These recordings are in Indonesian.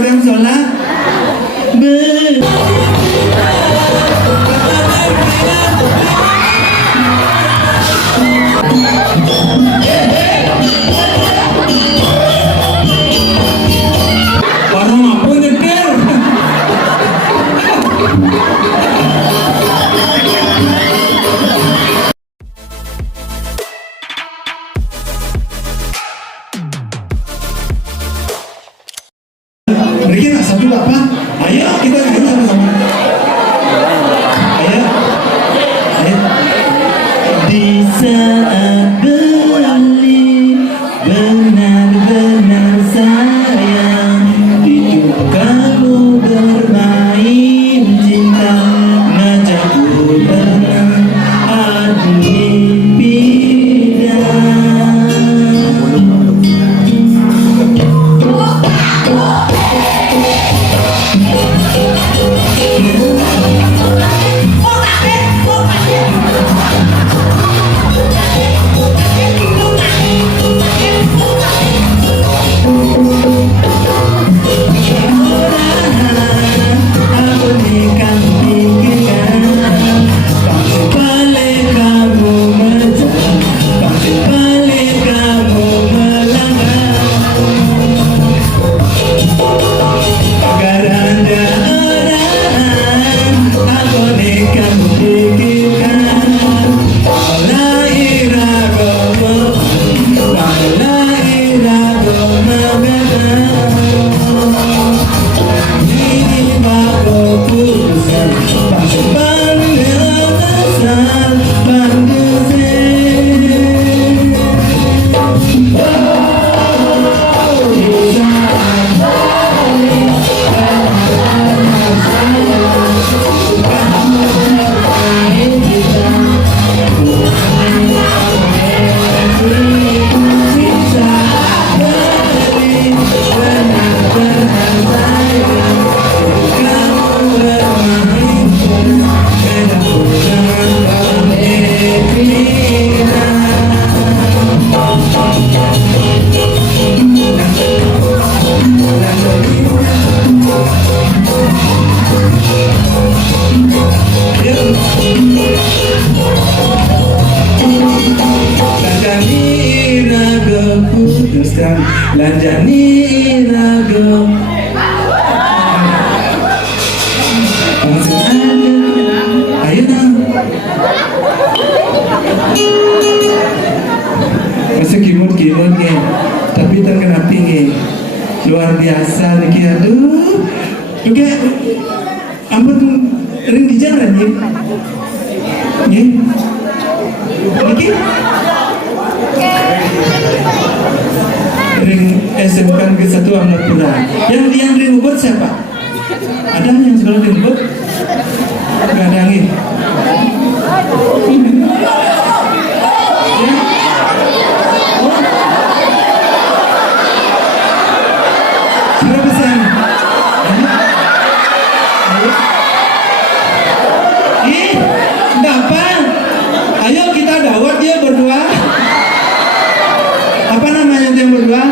kadang sholat orang apa nyetir. Berikan satu apa? Ayo kita nyanyi sama-sama. Ayo, ayo. Di saat beli benar-benar sayang, hidup kamu bermain cinta, ngajakku berenang adu mimpi. Lanjani irago ayo dong masa kimut-kimut nih tapi terkena pingi luar biasa nih aduh juga ampun ring di jalan nih dikit ring SMK Negeri 1 Amlapura. Yang ring ubud siapa? Ada yang sekolah ring ubud? Gak ada angin. Sudah pesan. Enggak apa? Ayo kita dawat dia berdua. Apa namanya yang berdua?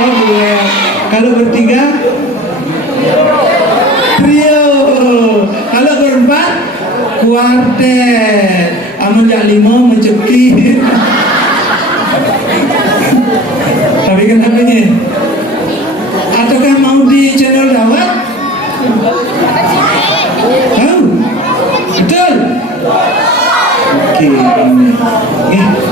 Oh, duet. Kalau bertiga? Trio. Kalau berempat? Kuartet. Amun jak limo mencekik. Tapi kenapa nih? Ataukah mau di channel dawat? Tahu? Betul? Oke.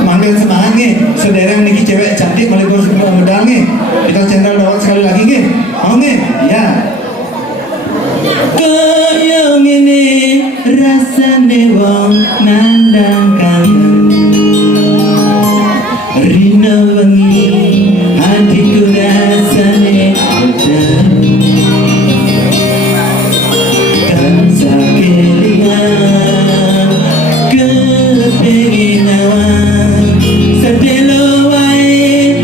Makin semangat nih, saudara niki cewek cantik mulai gue medal nih. Kita channel dawat sekali lagi nih, mau nih? Ya. Koyong ini rasane wong nandang kangen, rina wengi hatiku rasane pedang, tansah kelingan kepengin awan. Sadelo wae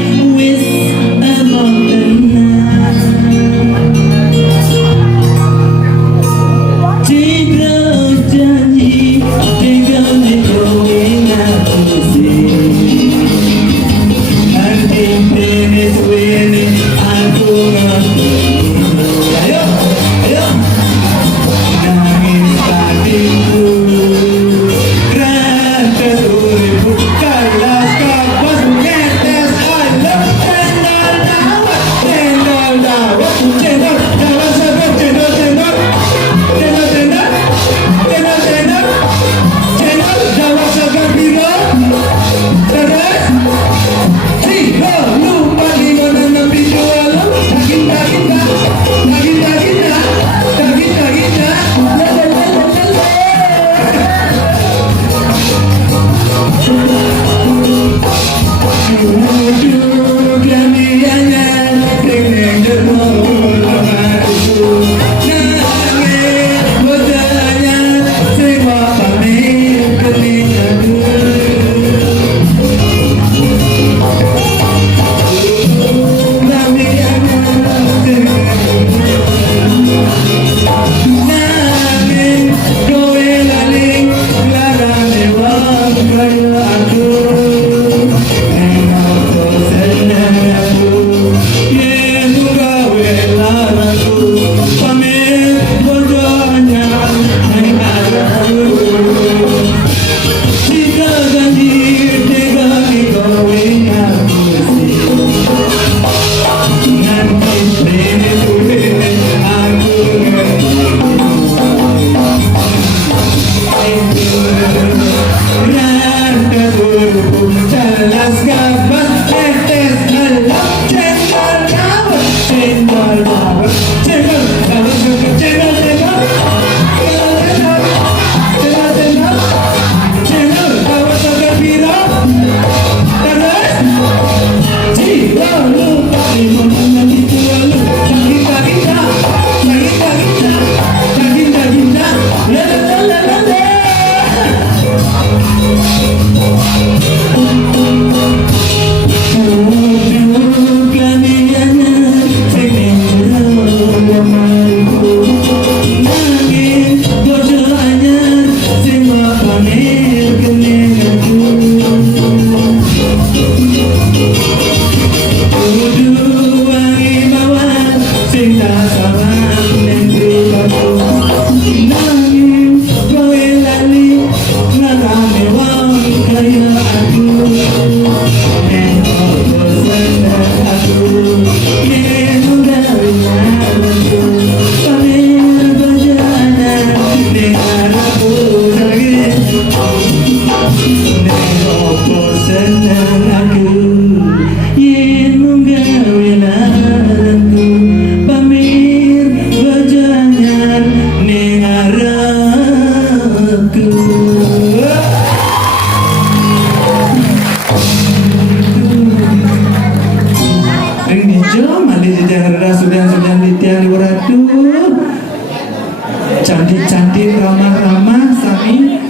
Cantik-cantik, ramah-ramah, sami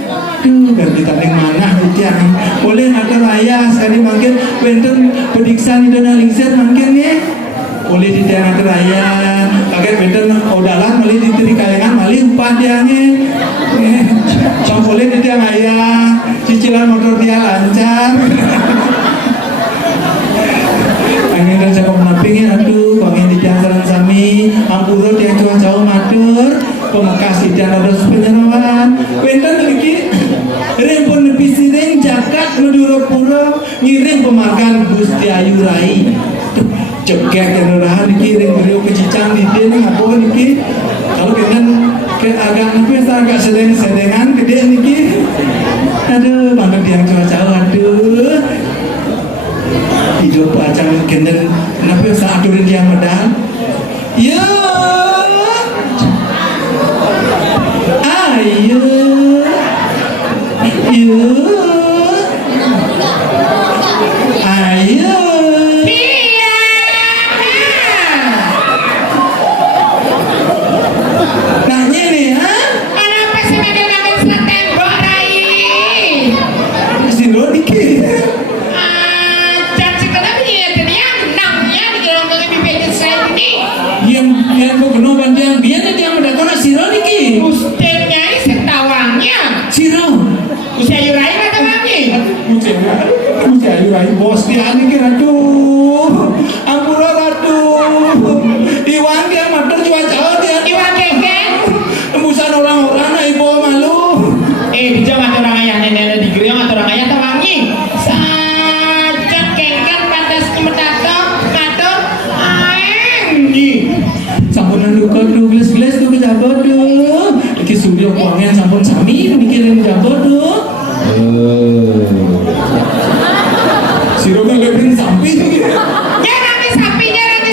ganti taring mana tiang boleh ada raya sekali mungkin benten pediksan itu nalingser mungkin nih boleh di tiang ada raya pakai benten odalan malih di teri kalengan malih upah dia nih boleh di tiang ayah cicilan motor dia lancar angin dan saya menapingin aduh angin di tiang saran sami ampuro tiang cuan jauh matur pemakas di tiang ada penyerawan benten lagi rempon nepi sireng jakat meduro pura ngiring pemakan Gusti Ayu Rai cekek yang orahan dikiring beliau kecicang di sini ngapain niki kalau kalian ke agak nepi agak sedeng-sedengan gede niki aduh mana dia cuaca aduh hidup acang kalian kenapa saat turun dia medal yo ayo ayo iya nanya nih ha kenapa sih nangis sa tembok Rai si Rodiki jangan kenapa dia namanya di dalam bibir saya ini yang kau kenal bandian biar dia mendakona si Rodiki Gustenya ini setawangnya si Ro Gusti Ayu Rai kata mami Gusti Ayu Rai bos dia ini kira tuh ampura ratu Iwan dia mater cuaca dia Iwan keken embusan orang-orang na ibu malu bijak mata orang ayah nenek di gereja mata orang ayah tawangi sajak kengkan pantas kemetato matur anggi sampunan luka tuh gelas-gelas tuh kejabat tuh lagi studio kuangan sampun sami mikirin kejabat tuh si Rogan lebih sampai jangan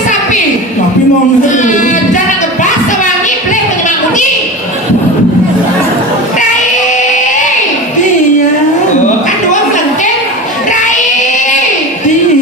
sapi tapi mau jangan ngebahas tawangi play menyemanguni Rai iya kan dua kelenteng Rai iya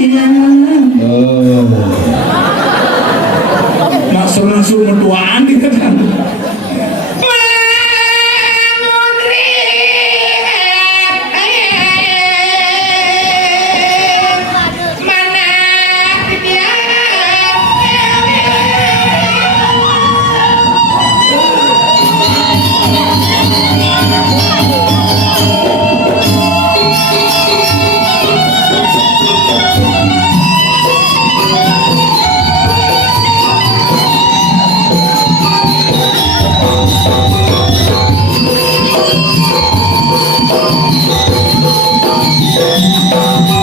Ya.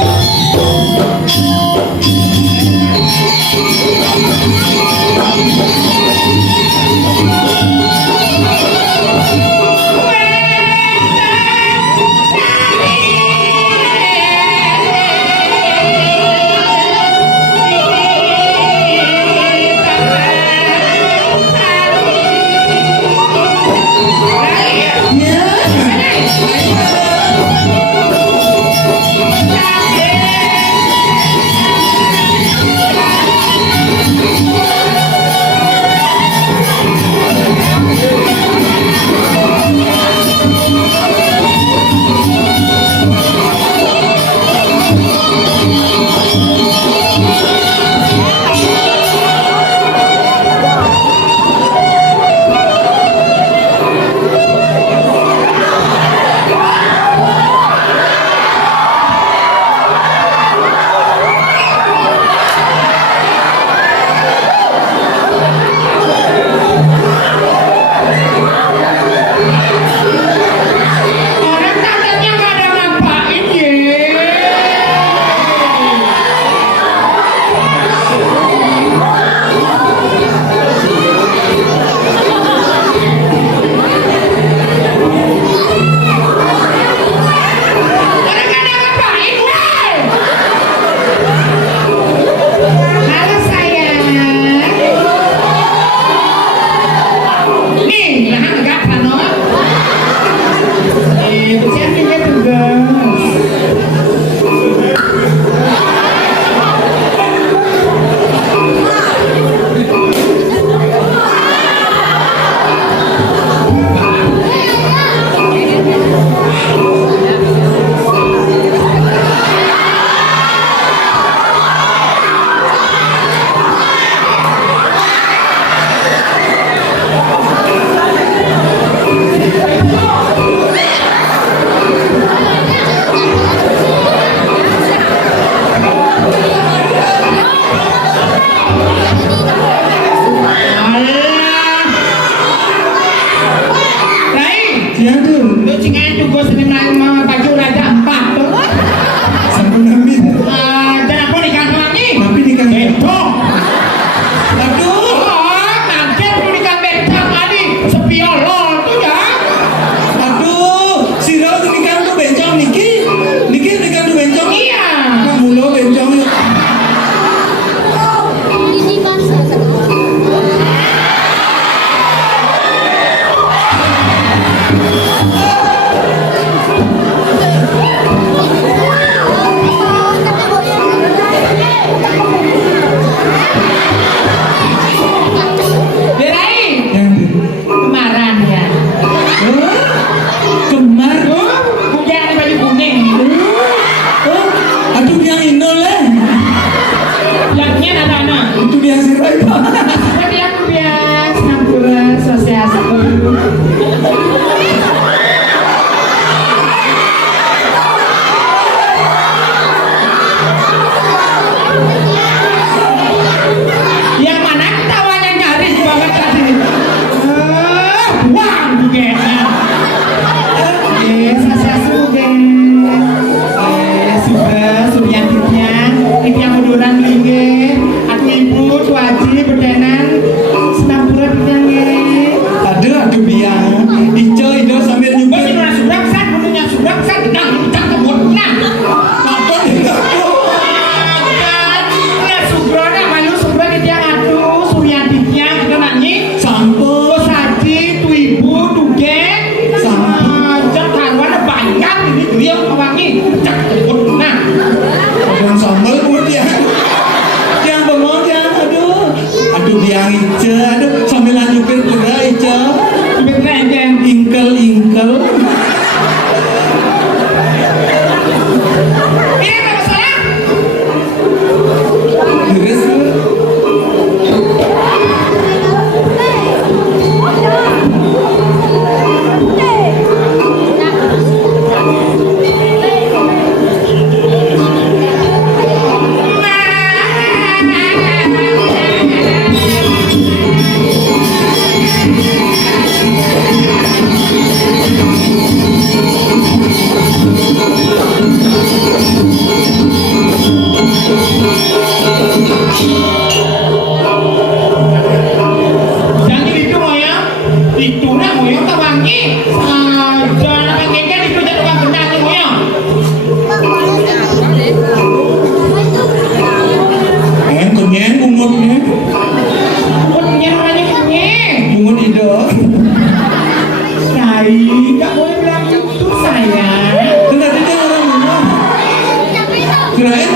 Kirain?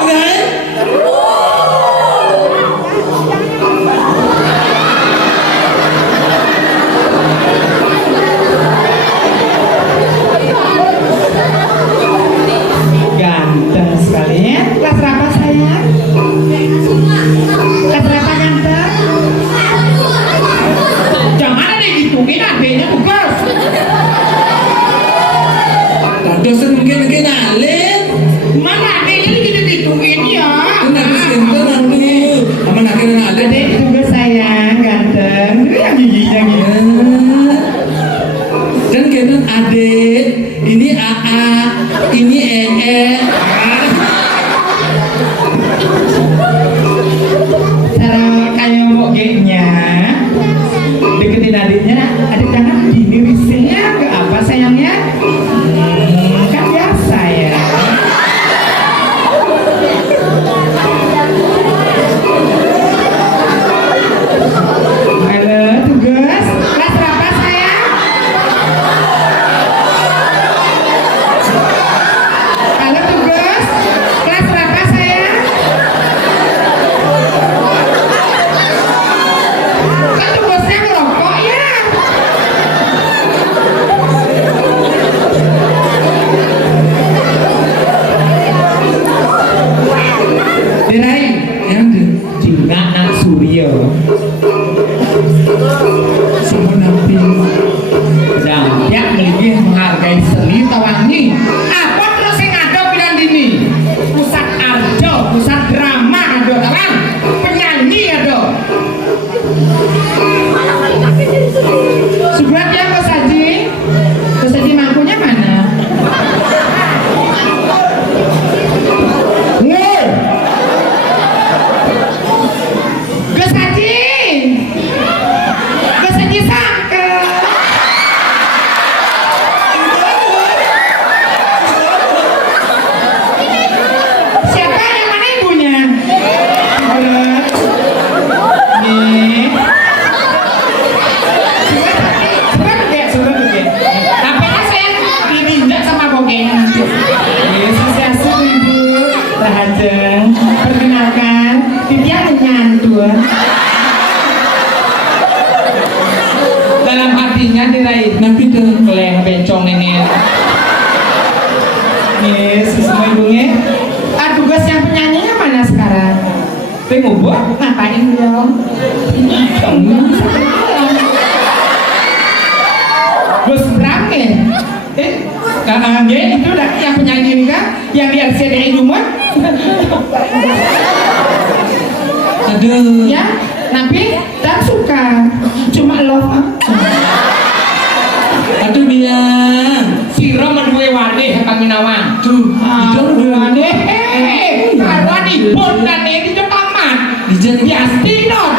Kirain? Ganteng sekali ya. Kelas berapa sayang? Kelas berapa ganteng? Jangan ada yang gituin adeknya tugas. Dosen mungkin alit. Mana adeknya gitu-gituin ya? Nanti sebentar nanti. Aman akhirnya alit. Adek tugas sayang ganteng. Yang giginya gitu. Dan kena adik, ini AA, ini EE. Cara kayak mogenya deketin adiknya, adik jangan gini risihnya ke apa sayangnya? Kan biasa ya. Halo tugas, kelas berapa sayang? Halo tugas, kelas berapa sayang? Kan tugasnya ngerokok ya. Diraih, Yang di Cina Nak Suryo. semua nanti. Dan dia lebih menghargai seni tawangi. Apa terus yang ada bilang dini? Pusat arjo, pusat drama ada kan? Penyanyi ada. Surat ya Bos Haji? Bos Haji mangkunya mana? Ngul. Bos Haji. Bos Haji sangka. Siapa yang mana ibunya? Nih. Surat gede. HP-nya saya diinjak sama bokeh. Sukses ibu. Rahajeng. Perkenalkan, dia nyantur. Dalam hatinya diraih nanti keleng bencong ini. Nih, semua ibunya. Tugas yang penyanyinya mana sekarang? Ngubur, ngapain dong? Bos berapa? Kakak itu dah yang penyanyi ini kan? Yang di RCTI rumah? Aduh. Ya, tapi tak suka. Cuma love. Aduh biang. Siro menue wadih kami nawang. Tuh, Aduh wadih. Wadih pun dan ini itu tamat. Dijan. Biasti dong.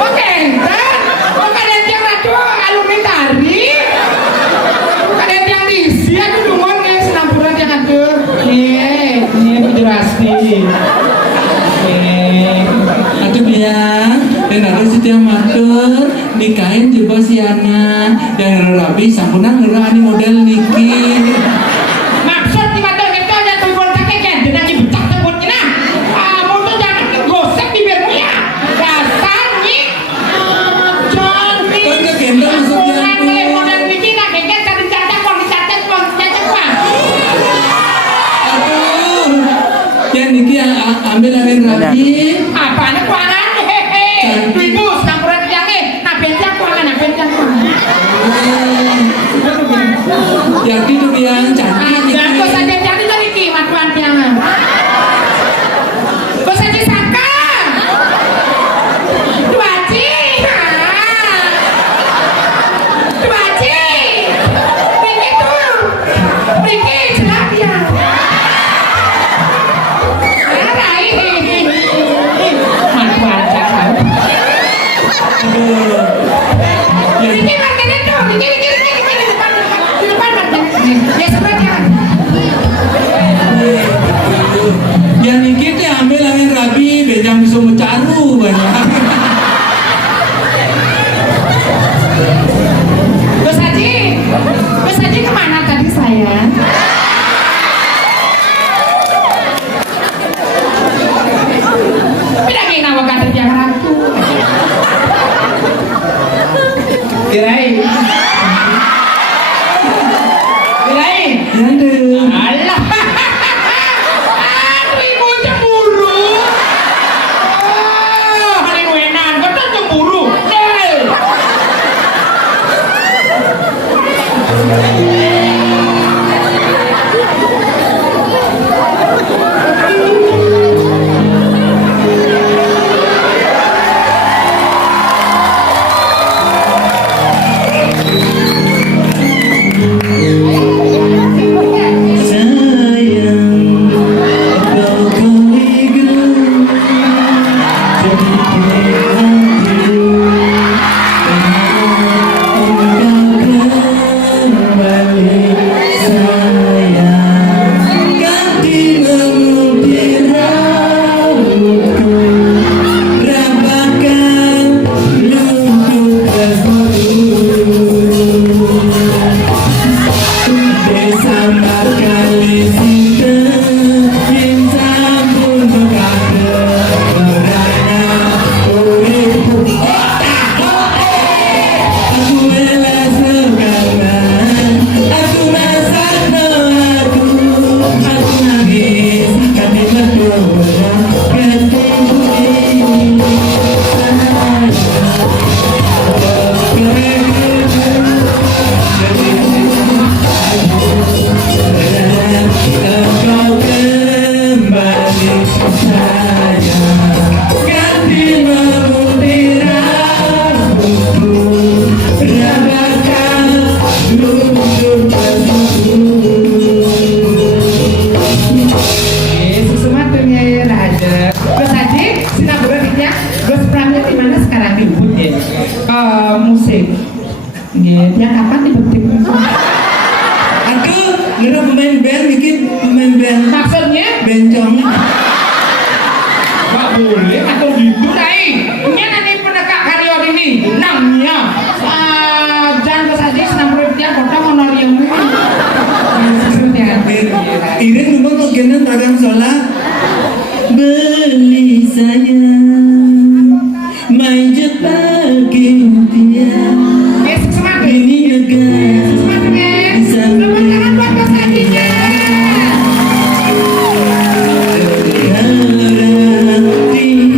Oke, kan? Bukan yang ratu alumni tari. Bukan yang diisi. Aku cuma nih senampuran yang ada. Ini penjelasan. Aduh biang. Dan harus setiap matur nikahin juga si Ana dan rapi sampunan ngerani model niki. Maksud di mata itu ada tujuan kakek kan? Dengan dibecak sebutnya nah. Kamu tuh jangan gosek bibirmu ya. Dasar nih. Cantik. Kan kegendong maksudnya. Model bikin kakek kan dicatat kok dicatat Pak. Aduh. Yang niki ambil angin rapi. Apaan kuangan? Hehe. Ibu sampuran yang nabenjang kuangan. Jadi tuh biang cantik Dan niki. kok saja jadi kimat kuan piangan. Kok saja sangka. Duaci. Duaci. Pergi tuh. Pergi jelas ya. Arai. Mantuan cakap. Aduh. Yang Pergi makan itu. Di depan makan. Ya sebenarnya. yang niki teh ambil angin rapi bejang bisa mencaru banyak. Musik. Dia kapan dibentuk? Aku ngira pemain band, bikin pemain band. Maksudnya? Bencong. Gak boleh atau gitu dai. Ini nanti pendekat karya ini namanya jangan kesaji senam perutnya potong honorium. Irin ngomong kok genan ragam sholat. Beli saya main jepak dia. Yesus semangat. Ini juga Semangat. Selamat tangan buat kesajinya. di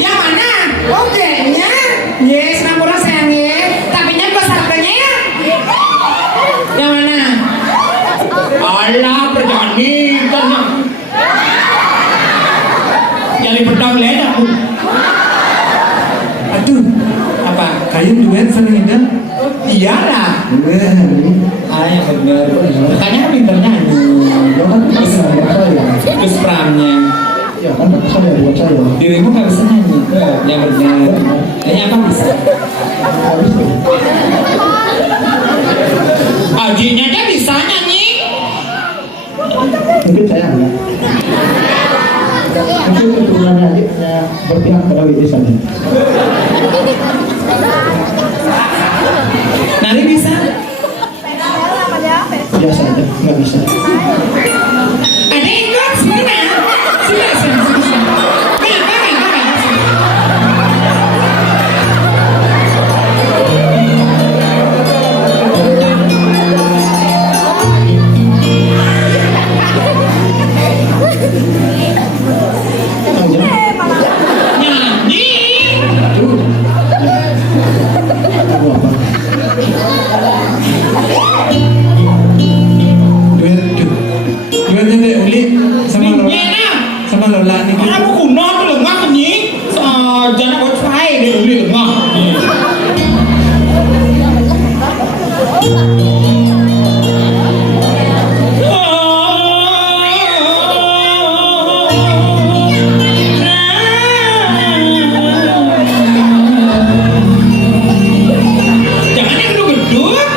Yang mana? Oh, kayaknya. Yes, Singapura sayang ya. Tapi nya kok harganya ya? Yang mana? Alah, berani tenang. Jadi pedang leda aku. Aduh, Apa? kayu duet seneng indah. Iyalah. Ay, bener. Makanya kan pinter nyanyi. Terus perannya. Ya kan bagusan ya buat saya. Dirimu gak bisa nyanyi. Yang benar. Kayaknya apa bisa? Habis tuh. Ajinya aja bisa nyanyi. Mungkin saya enggak. Mungkin keturunannya adiknya berpihak pada Widi saja. Nari bisa? Biasa aja, nggak bisa. Ada ikut sini nah. Sini sini sini. Nyanyi. Tahu apa? Duetnya deh Uli sama Lola. Nyena. Sama Lola nih. Kamu kuno tuh lengah kenyi. Jangan buat saya deh beli lengah. Jangan yang gedut-gedut.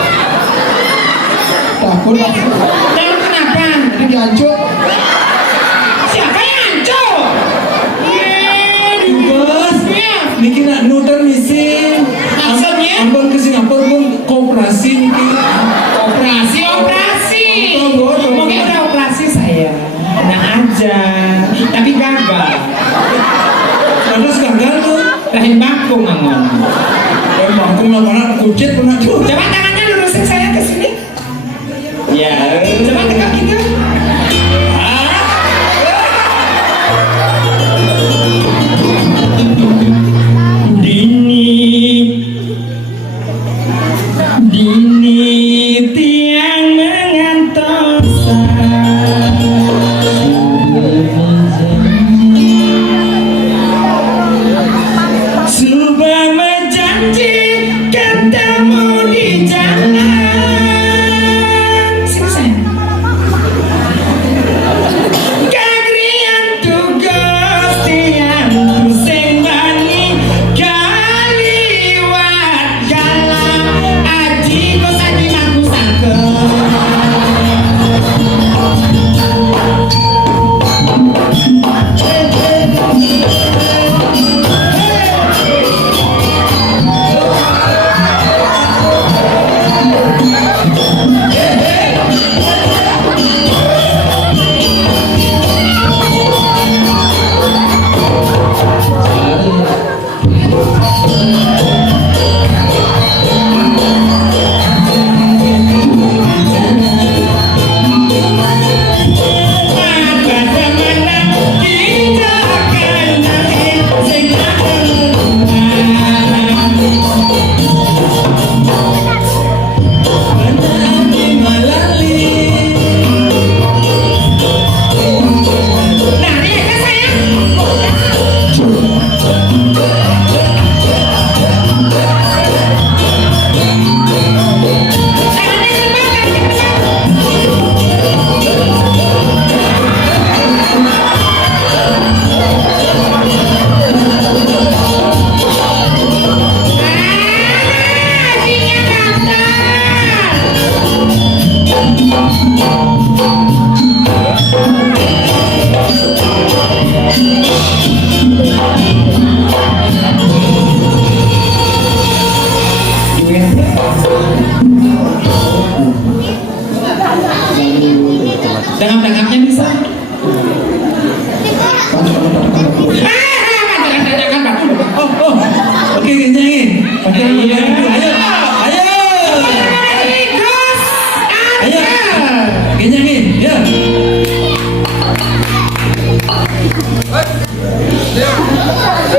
Takut lah. Jangan kenapa? Jadi diancur. Siapa yang hancur? Bos, Ya. niki nak nuter misi. Maksudnya? Ambon ke Singapura pun kooperasi niki. Operasi, operasi. Betul, betul. Mungkin udah operasi saya. Tenang aja. Tapi gagal. Terus gagal tuh. Rahim bakung mangon. Bangkung lah mana kucit pernah tuh. Coba tangannya lurusin saya ke sini. Ya. Coba tegak gitu. Dini tiang mengantosa. Sudah berjanji ketemu di jalan.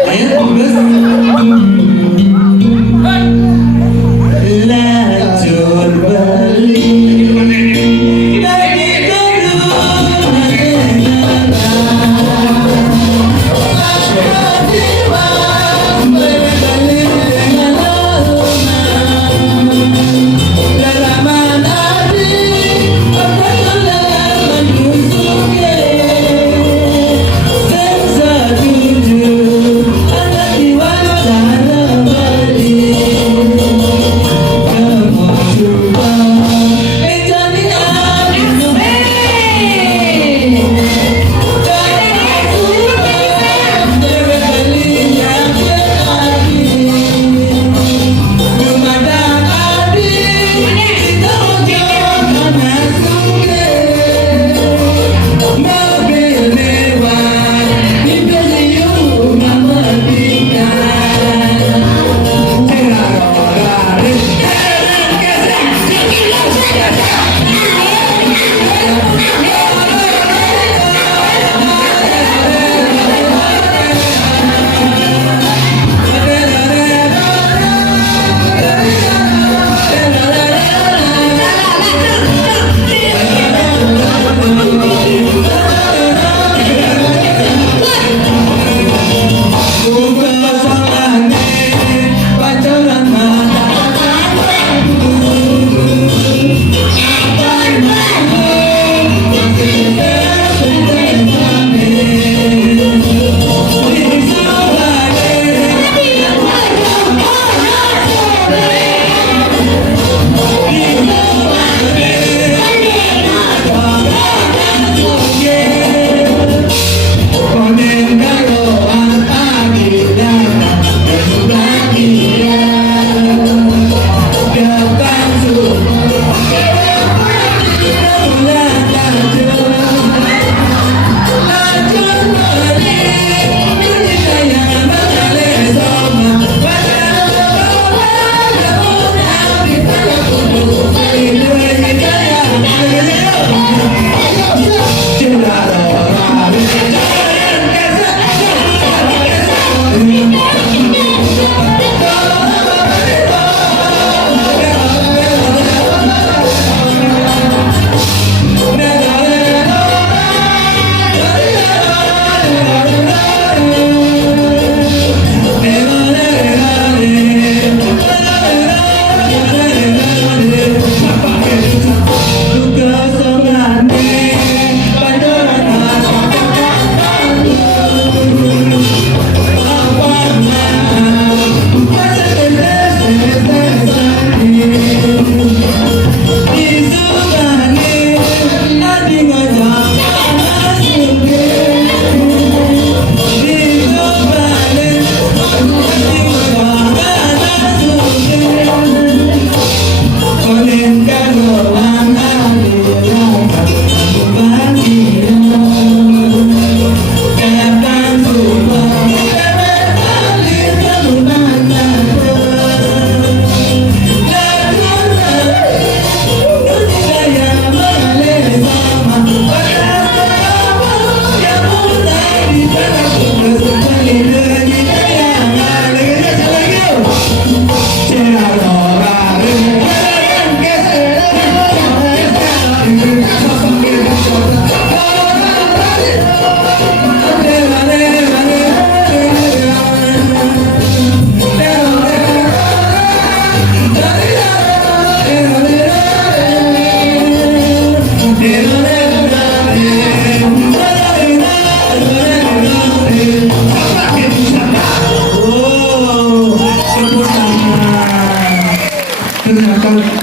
Ayo, Tugas. Lacur beli dari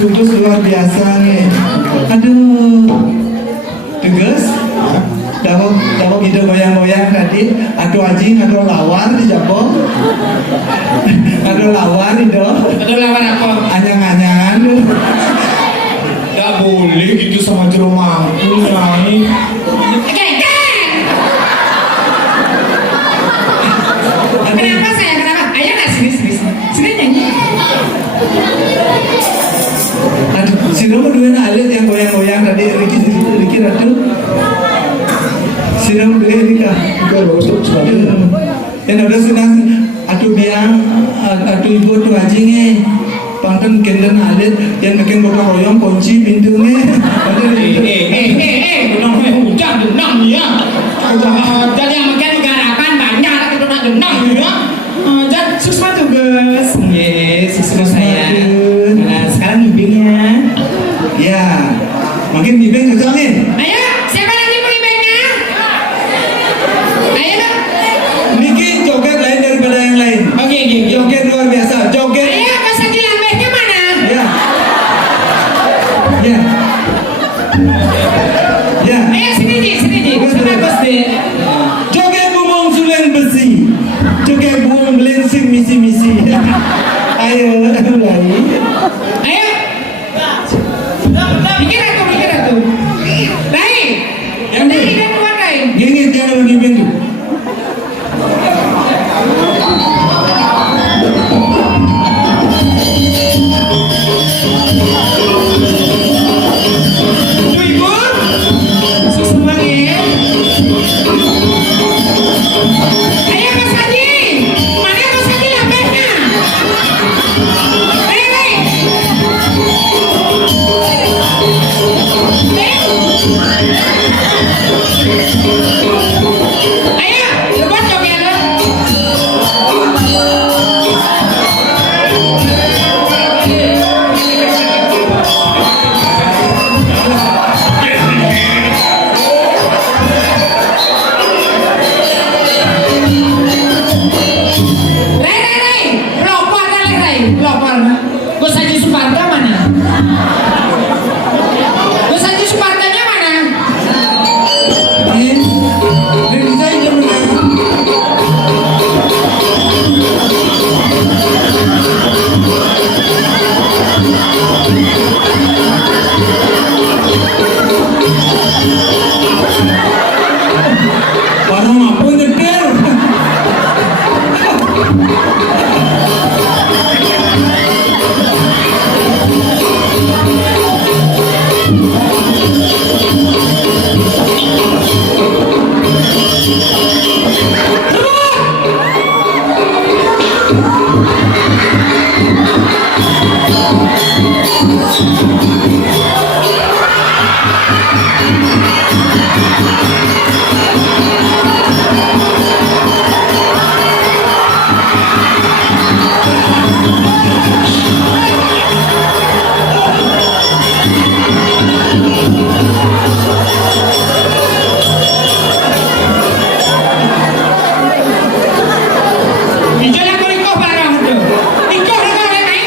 Tugas luar biasa nih. Aduh, tugas. Dapat ide goyang-goyang tadi. Aduh anjing, aduh lawan di Jabong. Aduh lawan itu. Aduh lawan apa? Anyang-anyangan. Gak boleh gitu sama jero mampu nyanyi. Kenapa saya? Kenapa? Ayo nggak sini nyanyi. Aduh, si Romo dua alit yang goyang-goyang tadi Riki Ratu. Si Romo dua Rika. kalau untuk sebagainya. Yang ada senang atu biang atu ibu atu haji nge pangkan kenden alit yang makin gotong royong kunci pintunya. Denang hujan denang ya. Jadi yang makin garapan banyak tapi itu nak denang ya. Jadi sukses tuh guys. Yes, sukses saya. Nah, sekarang ibingnya. Ya, makin bibeng cocok nih. Ayo, siapa nanti pengibengnya? Ayo dong. Niki joget lain daripada yang lain. Oke. Joget luar biasa. Joget. Ayo, masa lambehnya mana? Ya. Ya. Ya. Ayo sini Ji. Sama Bos De. Joget bumong suleng besi. Joget bumong belingsing misi-misi. Ayo, mulai. Ayo. Mikir atuh. Rai. Yang Rai ini. dan keluar Rai. Gini jangan bagi pintu. Ibu. Sukses banget. Ayo Mas Haji. Mana Mas Haji lambehnya? Rai. Ayo, lepas jogetnya. Rai. Lopar kali Rai. Lopar. Gus Haji Suparda mana? Gus Haji Supardanya mana? Ini saya yang menang. Parang apa nyetir? Hijau aku likoh barang tu. Likoh Rai.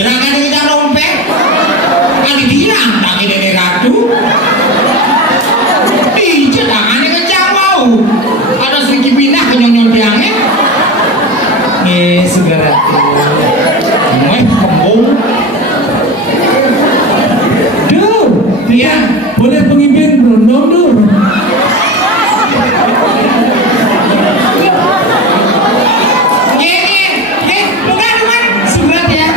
Juragan kita rompek. Kali dirang tangi Nenek Ratu. Ije tangannya kencang mau. Ada sedikit pindah ke nyonyol tiangnya. Segera. Kembung. Duh, Iya. boleh pemimpin berondong dur. Bukan. Surat ya.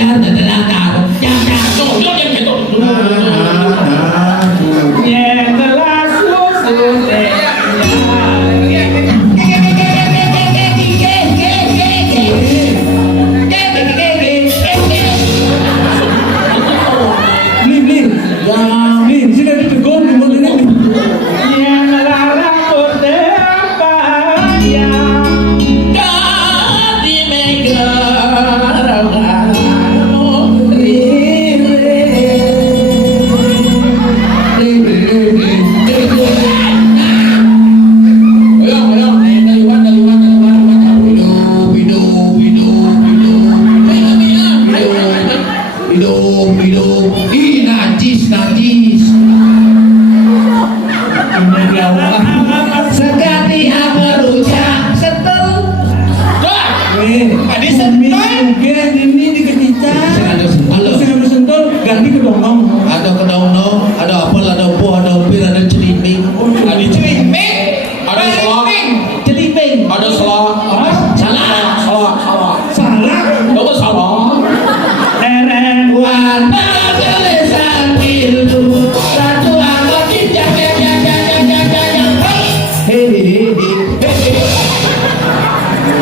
Yang telah susun Lim, lim. Lim, sini ditegur di mulut ini. yang melarang bertempatnya. Sekali berujak setel. Adi sentul. Mungkin ini dikecicah. Saya sentul ganti ke dongong. Ada kedauna, ada apel, ada buah, ada upir, ada celiming, Ada celiming, ada selak, celiming, ada selak, salah, Salah. apa salah? lereng warna gelesan biru, satu angkot kijang,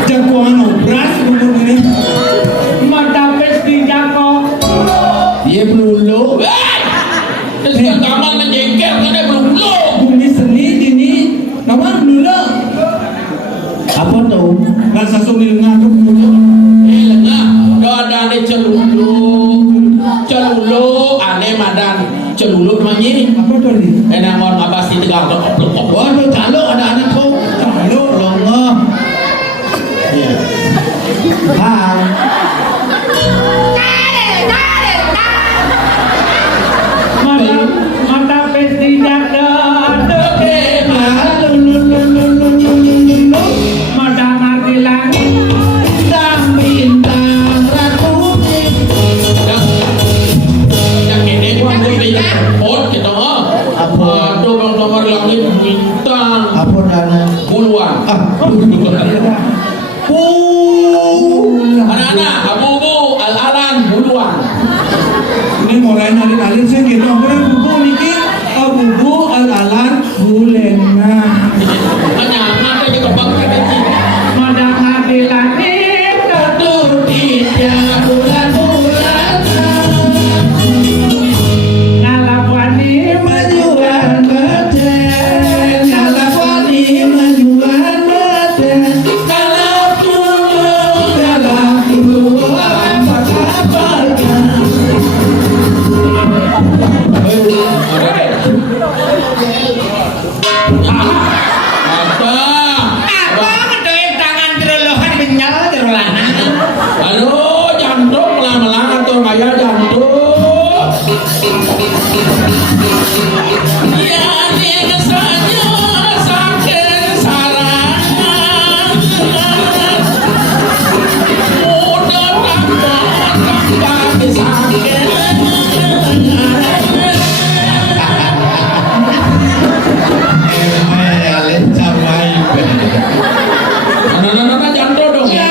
Jagoan obras umur ini. mata pes di jako. Dia belulu. Terus kamar menjengkel karena belulu. Bumi seni dini. Nama dulu. Apa tuh? Bahasa Sumil ngadu dulu. Lengah, ada ane celulu, ane madan celulu namanya. Apa tuh ini? Enang orang abas di tegal dok. Waduh, calo ada anak kau. Calo. Lengah. Iya. Hai. Mata pes di jako. Mata ngerti langit dan bintang ratunya. Yang ini gua mau pot kita mah. Apa? Aduh, bang nomor langit bintang. Apa dana? Puluhan. Anak-anak, abu-abu, al-alan, puluhan. Ini mulai alin saya gitu. Orang bubu niki. Bubu al-alan bulena. Hanya nanti kita bangkit lagi. Mata ngerti langit ketutisnya bulan-bulan. Ngalapani majuan beten, ngalapani majuan beten. Kalau dulu apa-apa. Apa ngedoin tangan terlohan menyal terlahan. Aduh, jantung lama-lama tuh kayak jantung. Ya, dia saja sakit sarangan. Mudah tambah sakit. Anak-anak jantung dong ya.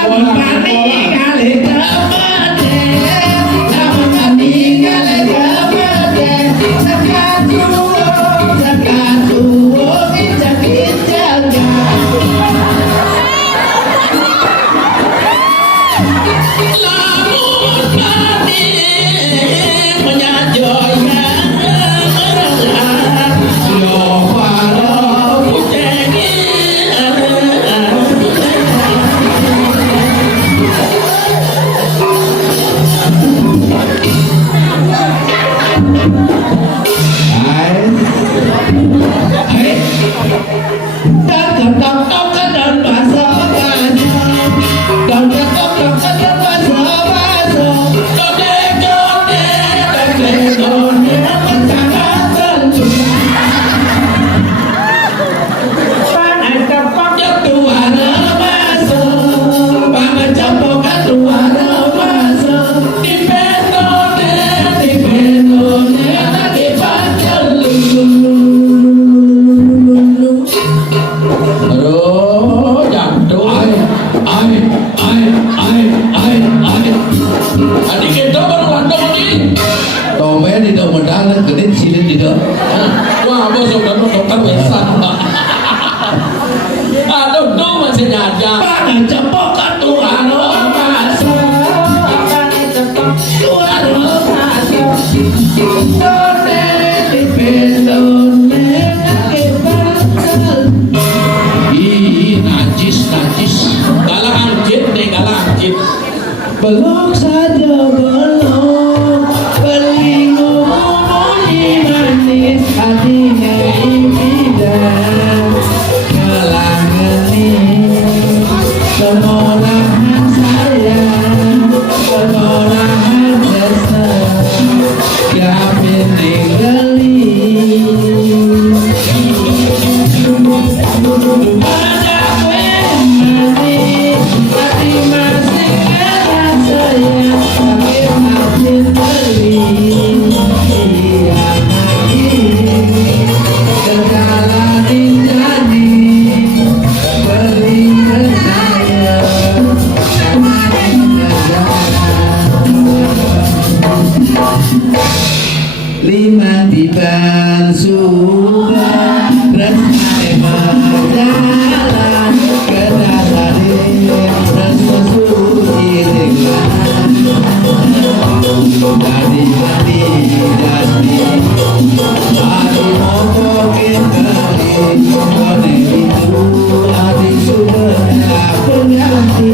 dia. Wah, bosok dokter wesan. Aduh, tuh masih nyaja. Pangan cepok kan tuh anu masa. Pangan cepok tuh anu masa. Done di pelone kebatal. Ih, najis. Galak anjit deh, galak anjit. Belok saja belok. Beli ngomong manis hatinya indah. Penorahan sayang, penorahan jasa, yamin tinggali. Ada mani, hati masih kena sayang, tapi masih beli. Iya hati, kejalanin jadi. Lima tiban sudah resmi berjalan ke dasari resusuki dengan jadi adi mokokin kali kone itu adi sudah berganti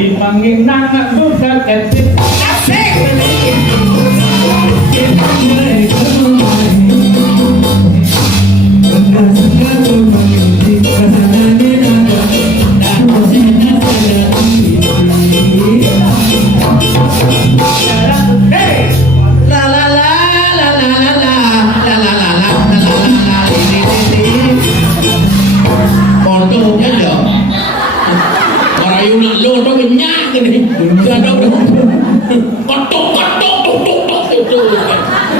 Dipanggil nama budak ketik asik. Còn tôi không nhớ được. Còn ai yêu nặng luôn nyak gini. Ada kotok itu.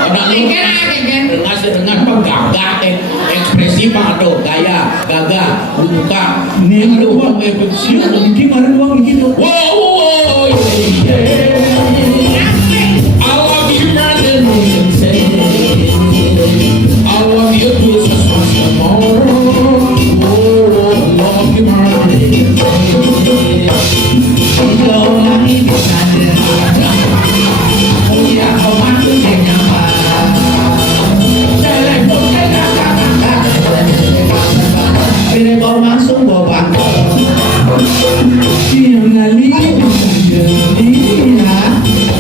Ada Keken ah, keken. dengan penggagah ekspresi pak tuh gaya gagah buka Ini aduh uang ini mana uang gitu. wow I love you more than you can say I love you just once more oh I love you more than you can say kalau lagi bisa oh ya kau masuk nyapa ini kau masuk bawa Yang ngali dunia,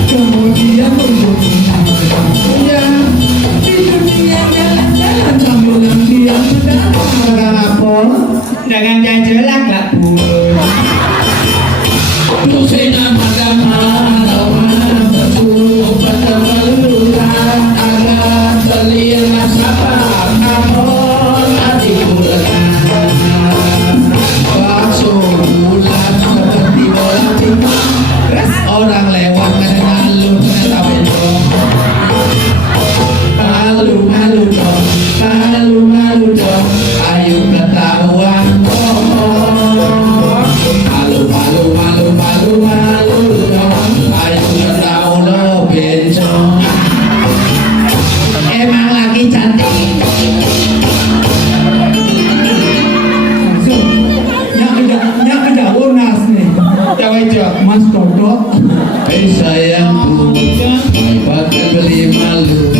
kemudian ya di dunia jalan-jalan sambil yang diam dagang apa? Dagang jajelak lah bu. Tusina madama betul betul beluran agar terlihat sapa amon hati bulan bakso bulan seperti bola pipa orang lewat dengan lu ternyata bendong malu dong ayo ketahuan malu dong ayo ketahuan lo bencong emang lagi cantik Yang ada onas nih. Jawa aja. Mas Toto. sayangku pakai beli malu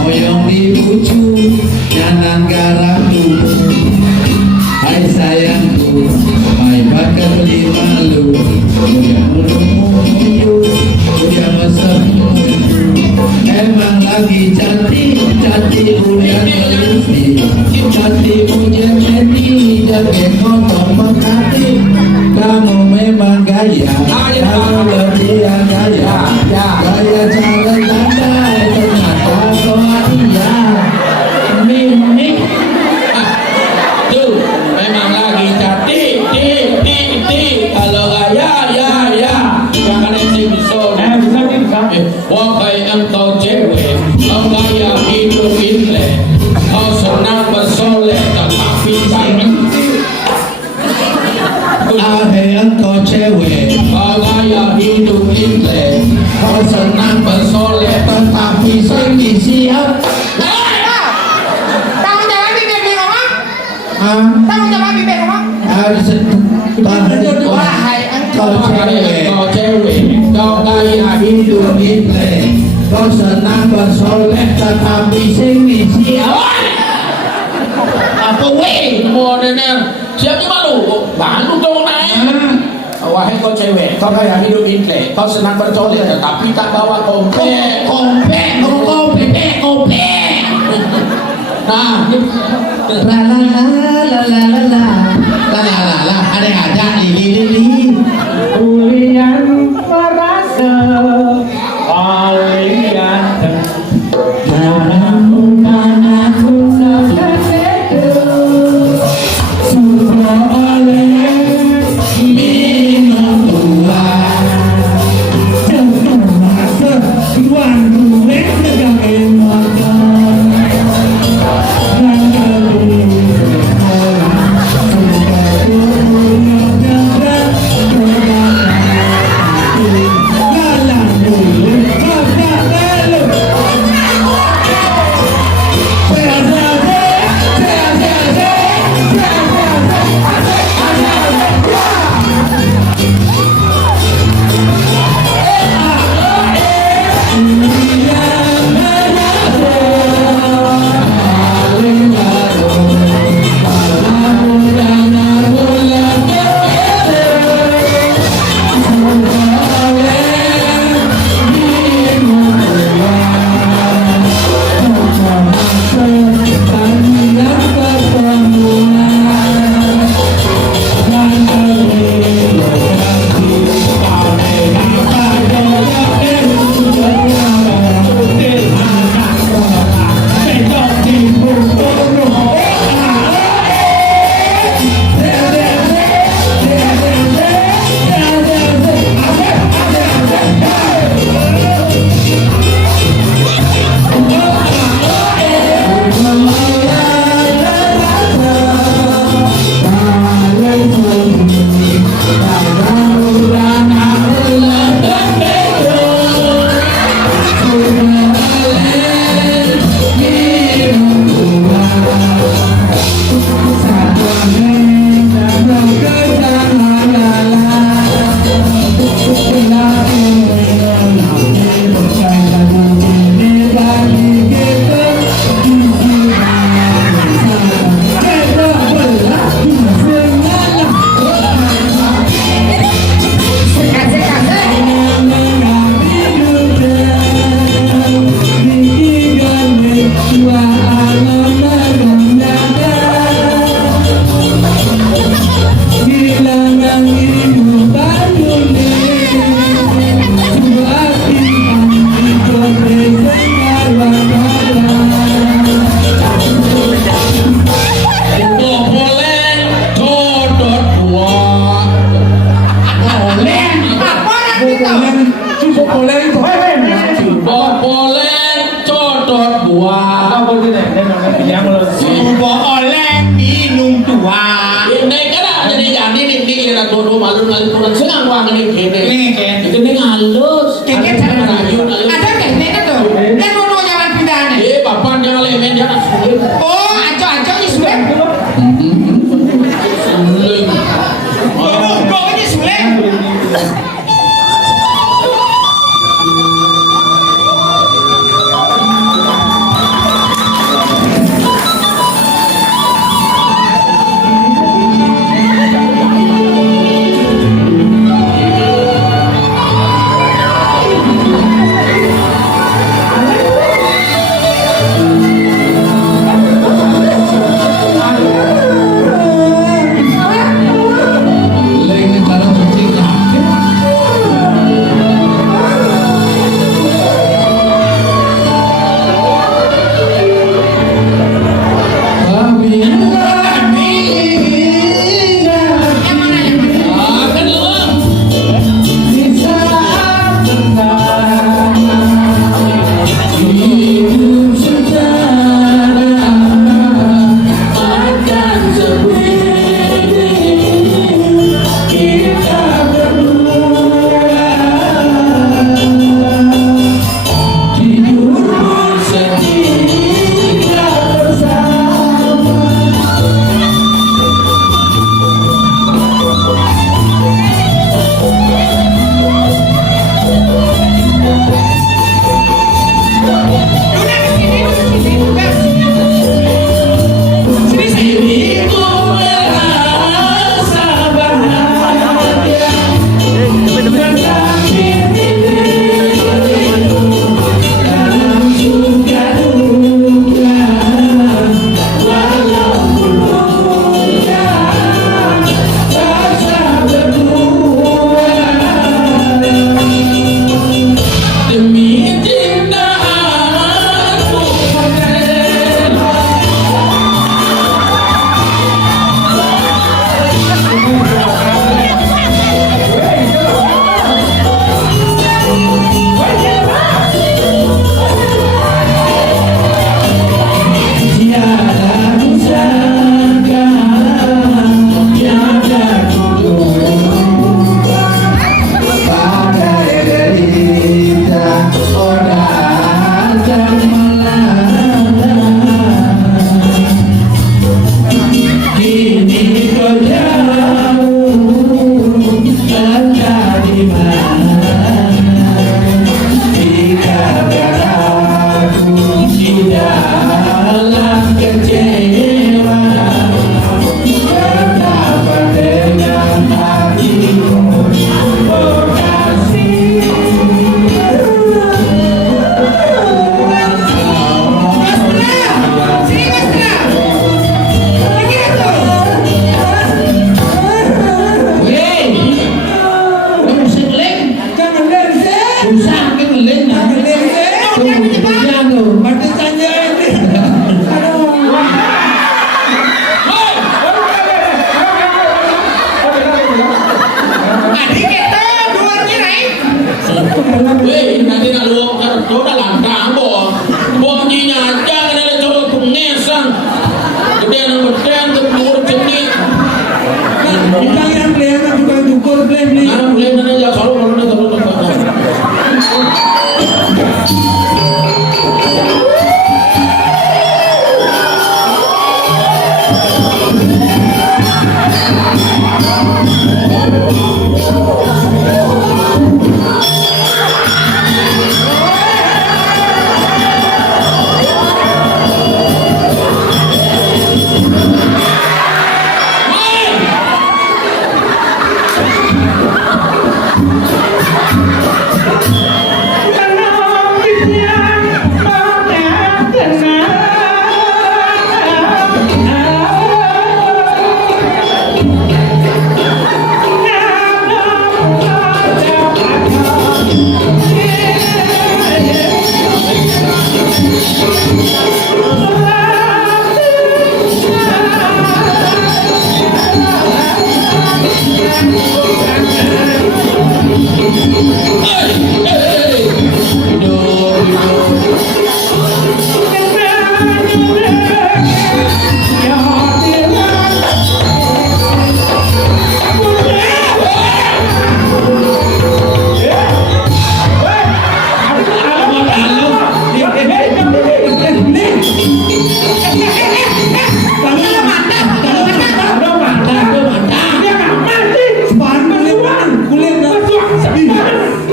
moyong dibucu nyanan garamu hai sayangku pakai beli malu udah mesemu emang lagi cantik udah mesti cantik punya meni jaga ngomong menghati kamu memang gaya kamu berdiam gaya gaya jalan landai ternyata kau iya mimi tuh memang lagi cantik kalau gaya ya jangan ente bisa wahai engkau cewek kau gaya hidup indah kau senang bersolek tetapi sayang ahai engkau cewek kau gaya hidup indah kau senang bersolek tetapi sayang siap Tanggung jawab bibir di ngomong. ah Tanggung jawab bibir ngomong. harus Wahai engkau kau cewek kau gaya hidup indah kau senang bersolek tetapi sayang siap apa weh mau nenek siapa malu dong naik wahai kau cewek kau gaya hidup indah kau senang bersolek tetapi tak bawa kompe nah la ada lili Ulian merasa paling ganteng. Bukan aku akan itu semua oleh minum tuan Masa tuan gue dagang emotor. Dan kali orang suka punya jalan Nih, Ken. Itu nih halus. Kayaknya Halus, cara merayu, halus. ada kayaknya kan tuh. Dan mau nyaman pindahan. Bapak jangan lemen jangan sulit. Oh, aco-aco isulen. Sulit. Kok ini isulen?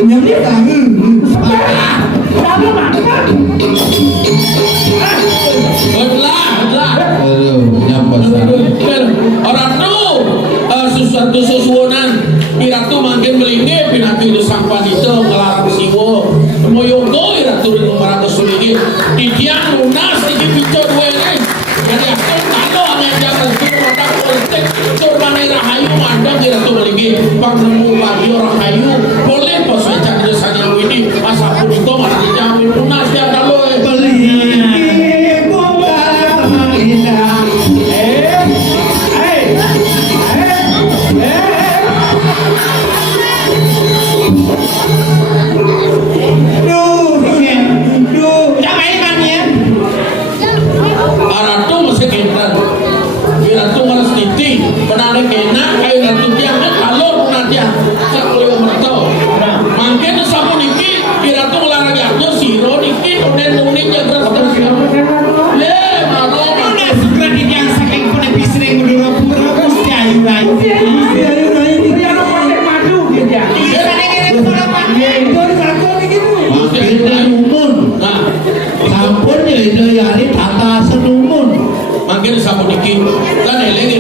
Nyamnya tangan. Kamu makan. Belah. Aduh, nyapa Orang tuh sesuatu sesuonan iratu makin melingge pinatu itu sampan itu kelarang siwo moyonggo iratu rindu marang kesulingi di tiang lunas di picot wene jadi aku tado angin jalan tur madak politik tur manai rahayu mandang iratu melingge pang nemu lagi rahayu boleh pos wecak desanya wini asapun itu mana dijamin lunas dia kalau Aratu masih kentang, iratu malas titi, penarik enak, kayu ratu tiang kalau nanti tak boleh merantau. Mungkin sapu niki, iratu melarang jatuh siro niki, nunik jaga terus. Le, mana Kredit yang saking penepis sering mendura-pura Gusti Ayu Rai. Dia no pakai madu gitu ya. Makin numun. Nah, Sampun ya itu yari tata senumun. mungkin sapu niki, kan eleng